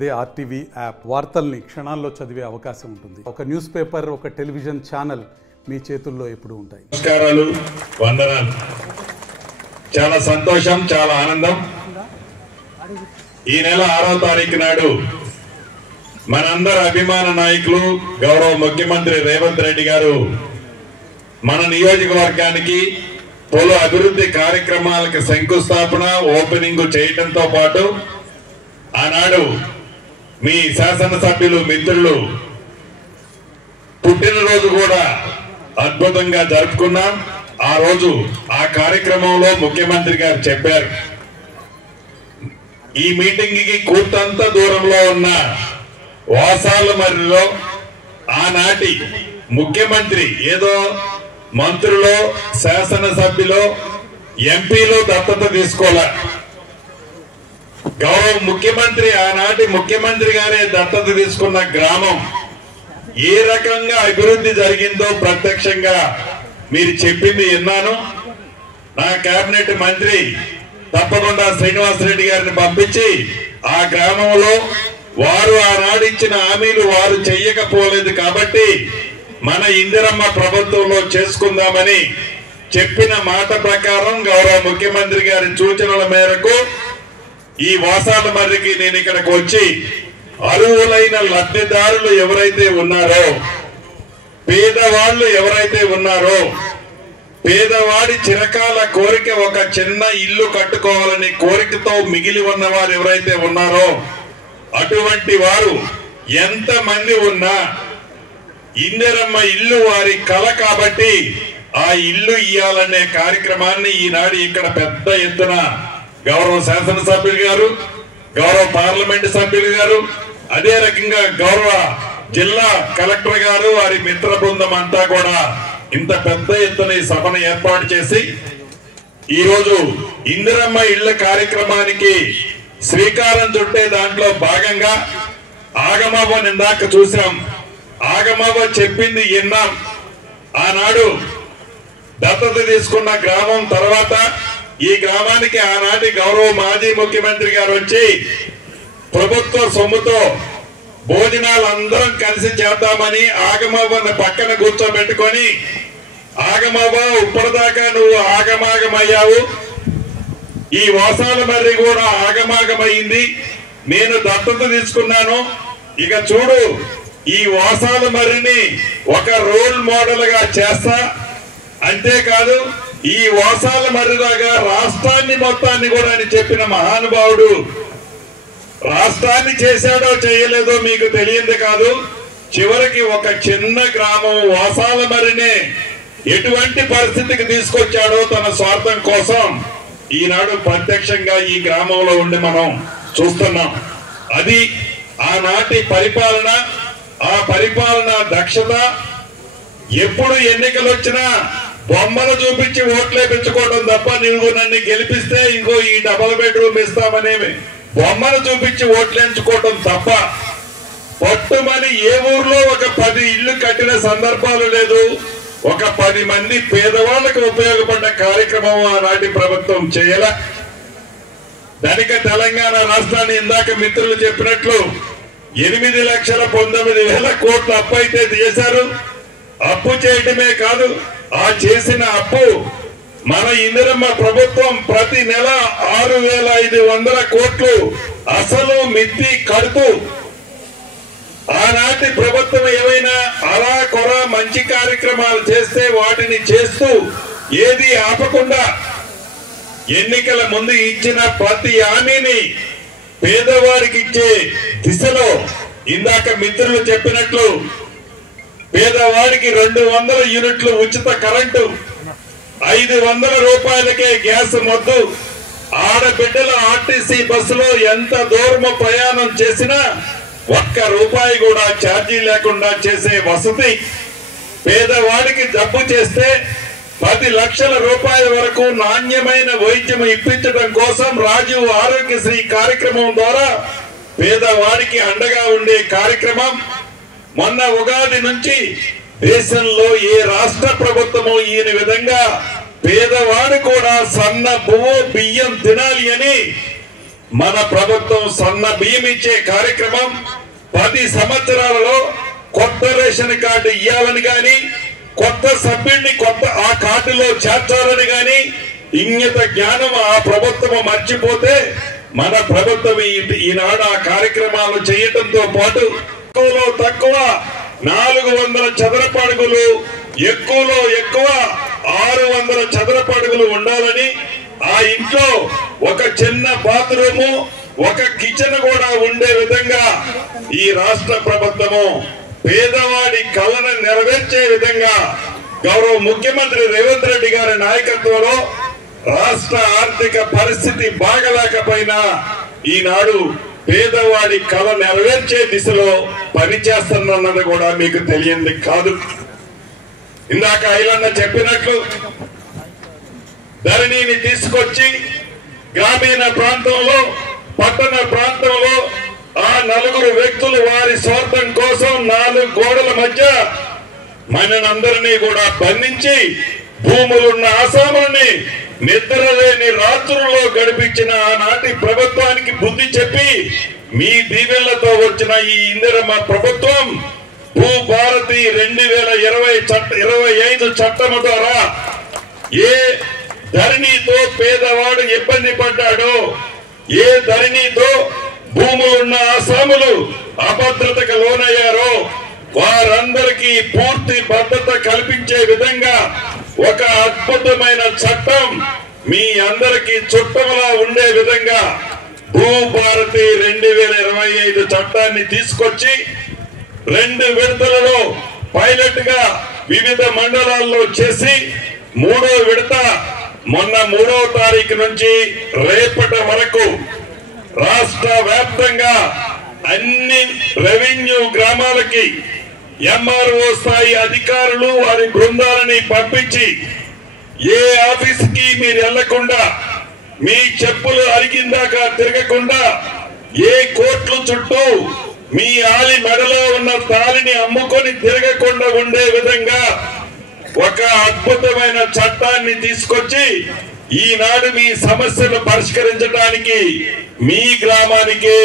అదే RTV app వార్తల్ని క్షణాల్లో చదివే అవకాశం ఉంటుంది. ఒక న్యూస్ పేపర్, ఒక టెలివిజన్ ఛానల్ మీ చేతుల్లో ఎప్పుడు ఉంటాయి. నమస్కారాలు, వందనాలు. చాలా సంతోషం, చాలా ఆనందం. ఈ నెల 6వ తారీఖు నాడు మనందరి అభిమాన నాయకులు గౌరవ ముఖ్యమంత్రి రేవంత్ రెడ్డి గారు మన నియోజకవర్గానికి పలు అభివృద్ధి కార్యక్రమాలకు శంకుస్థాపన, ఓపెనింగ్ చేయడంతో పాటు ఆనాడు మీ శాసనసభ్యులు మిత్రులు పుట్టినరోజు కూడా అద్భుతంగా జరుపుకున్నాం. ఆ రోజు ఆ కార్యక్రమంలో ముఖ్యమంత్రి గారు చెప్పారు, ఈ మీటింగ్ కి కూర్తంత దూరంలో ఉన్న వాసాలమర్రిలో ఆనాటి ముఖ్యమంత్రి ఏదో మంత్రులు, శాసనసభ్యులు, ఎంపీలు దత్తత తీసుకోలే. గౌరవ ముఖ్యమంత్రి, ఆనాటి ముఖ్యమంత్రి గారే దత్తత తీసుకున్న గ్రామం ఏ రకంగా అభివృద్ధి జరిగిందో ప్రత్యక్షంగా మీరు చెప్పింది విన్నాను. నా కేబినెట్ మంత్రి తప్పకుండా శ్రీనివాసరెడ్డి గారిని పంపించి ఆ గ్రామంలో వారు ఆనాడు ఇచ్చిన హామీలు వారు చెయ్యకపోలేదు కాబట్టి మన ఇందిరమ్మ ప్రభుత్వంలో చేసుకుందామని చెప్పిన మాట ప్రకారం గౌరవ ముఖ్యమంత్రి గారి సూచనల మేరకు ఈ వాసాలమర్రికి నేను ఇక్కడికి వచ్చి అర్హులైన లబ్ధిదారులు ఎవరైతే ఉన్నారో, పేదవాళ్ళు ఎవరైతే ఉన్నారో, పేదవాడి చిరకాల కోరిక ఒక చిన్న ఇల్లు కట్టుకోవాలని కోరికతో మిగిలి ఉన్నవారు ఎవరైతే ఉన్నారో అటువంటి వారు ఎంతమంది ఉన్నా ఇందిరమ్మ ఇల్లు వారి కల కాబట్టి ఆ ఇల్లు ఇయ్యాలనే కార్యక్రమాన్ని ఈనాడు ఇక్కడ పెద్ద ఎత్తున గౌరవ శాసనసభ్యులు గారు, గౌరవ పార్లమెంటు సభ్యులు గారు, అదే రకంగా గౌరవ జిల్లా కలెక్టర్ గారు, వారి మిత్ర బృందం అంతా కూడా ఇంత పెద్ద ఎత్తున ఈ సభను ఏర్పాటు చేసి ఈరోజు ఇందిరమ్మ ఇళ్ల కార్యక్రమానికి శ్రీకారం చుట్టే దాంట్లో భాగంగా ఆగమవ్వ ఇందాక చూసాం. ఆగమవ్వ చెప్పింది విన్నాం. ఆనాడు దత్తత తీసుకున్న గ్రామం తర్వాత ఈ గ్రామానికి ఆనాటి గౌరవ మాజీ ముఖ్యమంత్రి గారు వచ్చి ప్రభుత్వ సొమ్ముతో భోజనాలు అందరం కలిసి చేద్దామని ఆగమవ్వను పక్కన కూర్చోబెట్టుకొని, ఆగమవ్వ ఇప్పటిదాకా నువ్వు ఆగమాగమయ్యావు, ఈ వాసాలమర్రి కూడా ఆగమాగమైంది, నేను దత్తత తీసుకున్నాను, ఇక చూడు ఈ వాసాలమర్రిని ఒక రోల్ మోడల్ గా చేస్తా, అంతేకాదు ఈ వాసాలమర్రిలాగా రాష్ట్రాన్ని మొత్తాన్ని కూడా అని చెప్పిన మహానుభావుడు రాష్ట్రాన్ని చేశాడో చేయలేదో మీకు తెలియంది కాదు. చివరికి ఒక చిన్న గ్రామం వాసాలమర్రినే ఎటువంటి పరిస్థితికి తీసుకొచ్చాడో తన స్వార్థం కోసం ఈనాడు ప్రత్యక్షంగా ఈ గ్రామంలో ఉండి మనం చూస్తున్నాం. అది ఆనాటి పరిపాలన, ఆ పరిపాలన దక్షత. ఎప్పుడు ఎన్నికలు వచ్చినా బొమ్మలు చూపించి ఓట్లే పెంచుకోవడం తప్ప, నువ్వు నన్ను గెలిపిస్తే ఇంకో ఈ డబుల్ బెడ్రూమ్ ఇస్తామనేవి బొమ్మలు చూపించి ఓట్లేంచుకోవడం తప్ప పట్టుమని ఏ ఊర్లో ఒక 10 ఇళ్లు కట్టిన సందర్భాలు లేదు. ఒక 10 మంది పేదవాళ్లకు ఉపయోగపడ్డ కార్యక్రమం ఆనాటి ప్రభుత్వం చేయాల. ధనిక తెలంగాణ రాష్ట్రాన్ని ఇందాక మిత్రులు చెప్పినట్లు 8,19,000 కోట్ల అప్పు అయితే చేశారు. అప్పు చేయటమే కాదు, ఆ చేసిన అప్పు మన ఇందిరమ్మ ప్రభుత్వం ప్రతి నెల 6,500 కోట్లు అసలు మిత్తి కడుతూ, ఆనాటి ప్రభుత్వం ఏమైనా అలా కొర మంచి కార్యక్రమాలు చేస్తే వాటిని చేస్తూ ఏది ఆపకుండా ఎన్నికల ముందు ఇచ్చిన ప్రతి హామీని పేదవారికి ఇచ్చే దిశలో ఇందాక మిత్రులు చెప్పినట్లు పేదవాడికి 200 యూనిట్లు ఉచిత కరెంటు, 500 రూపాయలకే గ్యాస్ మొద్దు, ఆడబిడ్డల ఆర్టీసీ బస్సులో ఎంత దూరం ప్రయాణం చేసినా ₹1 కూడా ఛార్జీ లేకుండా చేసే వసతి, పేదవాడికి జబ్బు చేస్తే 10 లక్షల రూపాయల వరకు నాణ్యమైన వైద్యం ఇప్పించడం కోసం రాజీవ్ ఆరోగ్యశ్రీ కార్యక్రమం ద్వారా పేదవాడికి అండగా ఉండే కార్యక్రమం. మొన్న ఉగాది నుంచి దేశంలో ఏ రాష్ట్ర ప్రభుత్వము ఈయన విధంగా పేదవాడు కూడా సన్న బియ్యం తినాలి అని మన ప్రభుత్వం సన్న బియ్యం ఇచ్చే కార్యక్రమం 10 సంవత్సరాలలో కొత్త రేషన్ కార్డు ఇవ్వాలని గాని కొత్త సభ్యుడిని ఆ కార్డులో చేర్చాలని గాని ఇంగిత జ్ఞానం ఆ ప్రభుత్వం మర్చిపోతే మన ప్రభుత్వం ఈనాడు ఆ కార్యక్రమాలు చేయటంతో పాటు తక్కువ 400 చదరపు అడుగులు ఎక్కువలో ఎక్కువ 600 చదరపు అడుగులు ఉండాలని ఆ ఇంట్లో ఒక చిన్న బాత్రూము ఒక కిచెన్ కూడా ఉండే విధంగా ఈ రాష్ట్ర ప్రభుత్వము పేదవాడి కళను నెరవేర్చే విధంగా గౌరవ ముఖ్యమంత్రి రేవంత్ రెడ్డి గారి నాయకత్వంలో రాష్ట్ర ఆర్థిక పరిస్థితి బాగలేకపోయినా ఈనాడు పేదవాడి కళ నెరవేర్చే దిశలో పనిచేస్తున్నది కూడా మీకు తెలియంది కాదు. ఇందాక ఐలన్న చెప్పినట్లు ధరణిని తీసుకొచ్చి గ్రామీణ ప్రాంతంలో పట్టణ ప్రాంతంలో ఆ 4 వ్యక్తులు వారి స్వార్థం కోసం 4 గోడల మధ్య మనందరినీ కూడా బంధించి భూములున్న ఆసాముల్ని నిద్రలేని రాత్రుల్లో గడిపించిన ఆనాటి ప్రభుత్వానికి బుద్ధి చెప్పి మీ దీవెళ్లతో వచ్చిన ఈ ఇందిరమ్మ ప్రభుత్వం భూభారతి 2025 చట్టం ద్వారా ఏ ధరణితో పేదవాడు ఇబ్బంది పడ్డాడో ఏ ధరణితో భూములున్న ఆసాములు అభద్రతకు లోనయ్యారో వారందరికీ పూర్తి భద్రత కల్పించే విధంగా ఒక అద్భుతమైన చట్టం మీ అందరికీ చుట్టంలా ఉండే విధంగా భూభారతి 2025 చట్టాన్ని తీసుకొచ్చి 2 విడతలలో పైలట్ గా వివిధ మండలాల్లో చేసి 3వ విడత మొన్న 3వ తారీఖు నుంచి రేపటి వరకు రాష్ట్ర వ్యాప్తంగా అన్ని రెవెన్యూ గ్రామాలకి ఎంఆర్ఓ స్థాయి అధికారులు వారి బృందాలని పంపించి ఏ ఆఫీస్కి మీరు వెళ్లకుండా మీ చెప్పులు అరిగిందాకా తిరగకుండా ఏ కోర్టుల చుట్టూ మీ ఆలి మెడలో ఉన్న తాలిని అమ్ముకొని తిరగకుండా ఉండే విధంగా ఒక అద్భుతమైన చట్టాన్ని తీసుకొచ్చి ఈనాడు మీ సమస్యలు పరిష్కరించడానికి మీ గ్రామానికి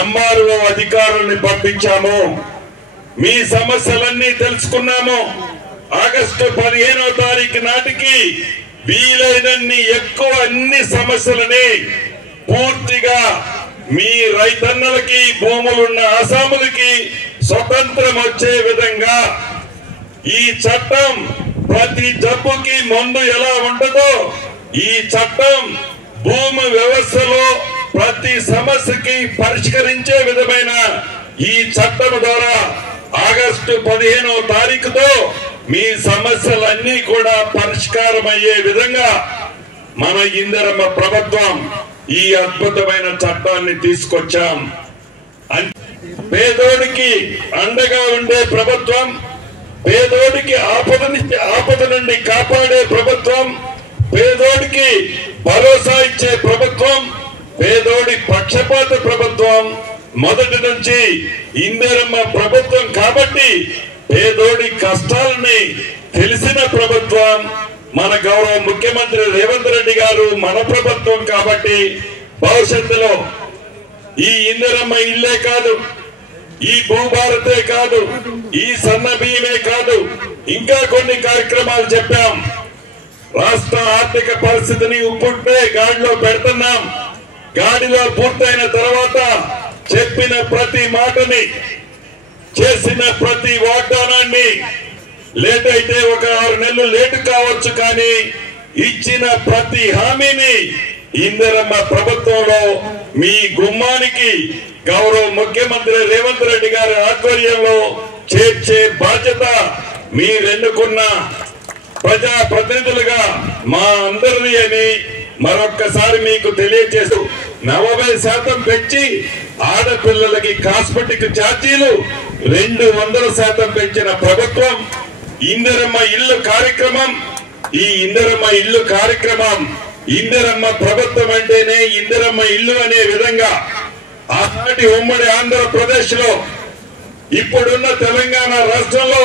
ఎంఆర్ఓ అధికారుల్ని పంపించాము. మీ సమస్యలన్నీ తెలుసుకున్నాము. ఆగస్టు 15వ తారీఖు నాటికి వీలైనన్ని ఎక్కువ అన్ని సమస్యలని పూర్తిగా మీ రైతన్నలకి భూములున్న ఆసాములకి స్వతంత్రం వచ్చే విధంగా ఈ చట్టం ప్రతి జబ్బుకి మందు ఎలా ఉంటుందో ఈ చట్టం భూమి వ్యవస్థలో ప్రతి సమస్యకి పరిష్కరించే విధమైన ఈ చట్టం ద్వారా ఆగస్టు 15వ తారీఖుతో మీ సమస్యలన్నీ కూడా పరిష్కారం అయ్యే విధంగా మన ఇందిరమ్మ ప్రభుత్వం ఈ అద్భుతమైన చట్టాన్ని తీసుకొచ్చాం. పేదోడికి అండగా ఉండే ప్రభుత్వం, పేదోడికి ఆపద నుండి కాపాడే ప్రభుత్వం, పేదోడికి భరోసా ఇచ్చే ప్రభుత్వం, పేదోడి పక్షపాత ప్రభుత్వం మొదటి నుంచి ఇందిరమ్మ ప్రభుత్వం కాబట్టి పేదోడి కష్టాలని తెలిసిన ప్రభుత్వం మన గౌరవ ముఖ్యమంత్రి రేవంత్ రెడ్డి గారు మన ప్రభుత్వం కాబట్టి భవిష్యత్తులో ఈ ఇందిరమ్మ ఇల్లే కాదు, ఈ భూభారతే కాదు, ఈ సన్న బియ్యమే కాదు, ఇంకా కొన్ని కార్యక్రమాలు చెప్పాం. రాష్ట్ర ఆర్థిక పరిస్థితిని ఇప్పుడే గాడిలో పెడుతున్నాం. గాడిలో పూర్తయిన తర్వాత చెప్పిన ప్రతి మాటని, చేసిన ప్రతి వాగ్దానాన్ని లేట్ అయితే ఒక 6 నెలలు లేటు కావచ్చు కానీ ఇచ్చిన ప్రతి హామీని ఇందిరమ్మ ప్రభుత్వంలో మీ గుమ్మానికి గౌరవ ముఖ్యమంత్రి రేవంత్ రెడ్డి గారి ఆధ్వర్యంలో చేర్చే బాధ్యత మీరెన్నుకున్న ప్రజా ప్రతినిధులుగా మా అందరిది అని మరొక్కసారి మీకు తెలియజేస్తూ 40% పెంచి ఆడపిల్లలకి కాస్మెటిక్ ఛార్జీలు 200% పెంచిన ప్రభుత్వం ఇందిరమ్మ ఇల్లు కార్యక్రమం. ఈ ఇందిరమ్మ ఇల్లు కార్యక్రమం ఇందిరమ్మ ప్రభుత్వం అంటేనే ఇందిరమ్మ ఇల్లు అనే విధంగా ఆనాటి ఉమ్మడి ఆంధ్రప్రదేశ్ లో ఇప్పుడున్న తెలంగాణ రాష్ట్రంలో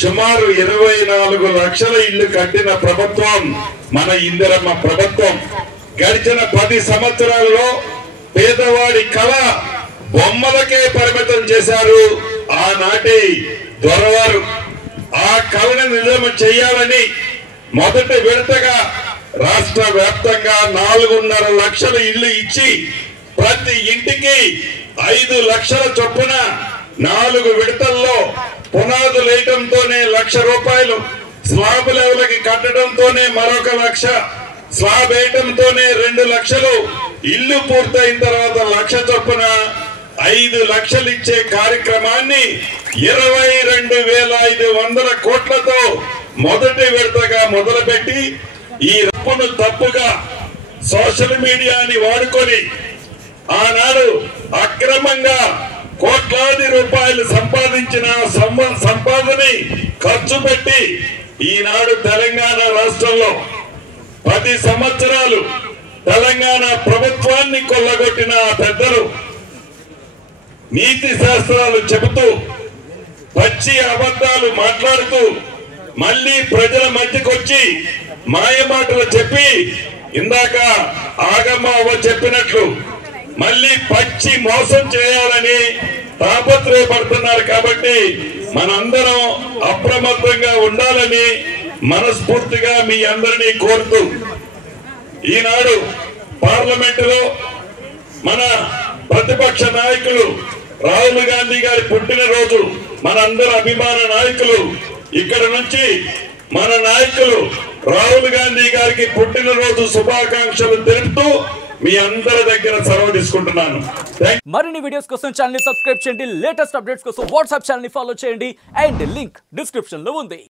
సుమారు 24 లక్షల ఇల్లు కట్టిన ప్రభుత్వం మన ఇందిరమ్మ ప్రభుత్వం. గడిచిన 10 సంవత్సరాల్లో పేదవాడి కళ బొమ్మలకే పరిమితం చేశారు ఆనాటి దొరవారు. ఆ కళను నిజం చేయాలని మొదటి విడతగా రాష్ట్ర వ్యాప్తంగా 4.5 లక్షల ఇళ్లు ఇచ్చి ప్రతి ఇంటికి 5 లక్షల చొప్పున 4 విడతల్లో పునాదులు వేయటంతోనే ₹1,00,000, స్లాబ్ లెవెల్కి కట్టడంతోనే మరొక 1,00,000, స్లాబ్ వేయటంతోనే 2 లక్షలు, ఇల్లు పూర్తయిన తర్వాత 1,00,000 చొప్పున 5 లక్షలు ఇచ్చే కార్యక్రమాన్ని 22,500 కోట్లతో మొదటి విడతగా మొదలుపెట్టి ఈ రప్పును తప్పుగా సోషల్ మీడియాని వాడుకొని ఆనాడు అక్రమంగా కోట్లాది రూపాయలు సంపాదించిన సంపాదని ఖర్చు పెట్టి ఈనాడు తెలంగాణ రాష్ట్రంలో 10 సంవత్సరాలు తెలంగాణ ప్రభుత్వాన్ని కొల్లగొట్టిన పెద్దలు నీతి శాస్త్రాలు చెబుతూ పచ్చి అబద్ధాలు మాట్లాడుతూ మళ్ళీ ప్రజల మధ్యకు వచ్చి మాయ మాటలు చెప్పి ఇందాక ఆగమ్మ చెప్పినట్లు మళ్ళీ పచ్చి మోసం చేయాలని తాపత్రయపడుతున్నారు. కాబట్టి మనందరం అప్రమత్తంగా ఉండాలని మనస్ఫూర్తిగా మీ అందరినీ కోరుతూ ఈనాడు పార్లమెంటులో మన ప్రతిపక్ష నాయకులు రాహుల్ గాంధీ గారి పుట్టినరోజు, మనందరి అభిమాన నాయకులు ఇక్కడ నుంచి మన నాయకులు రాహుల్ గాంధీ గారికి పుట్టినరోజు శుభాకాంక్షలు తెలుపుతూ మీ అందరి దగ్గర సెలవు తీసుకుంటున్నాను. మరిన్ని వీడియోస్ కోసం ఛానల్ ని సబ్స్క్రైబ్ చేయండి, లేటెస్ట్ అప్డేట్స్ కోసం వాట్సాప్ ఛానల్ ని ఫాలో చేయండి అండ్ లింక్ డిస్క్రిప్షన్ లో ఉంది.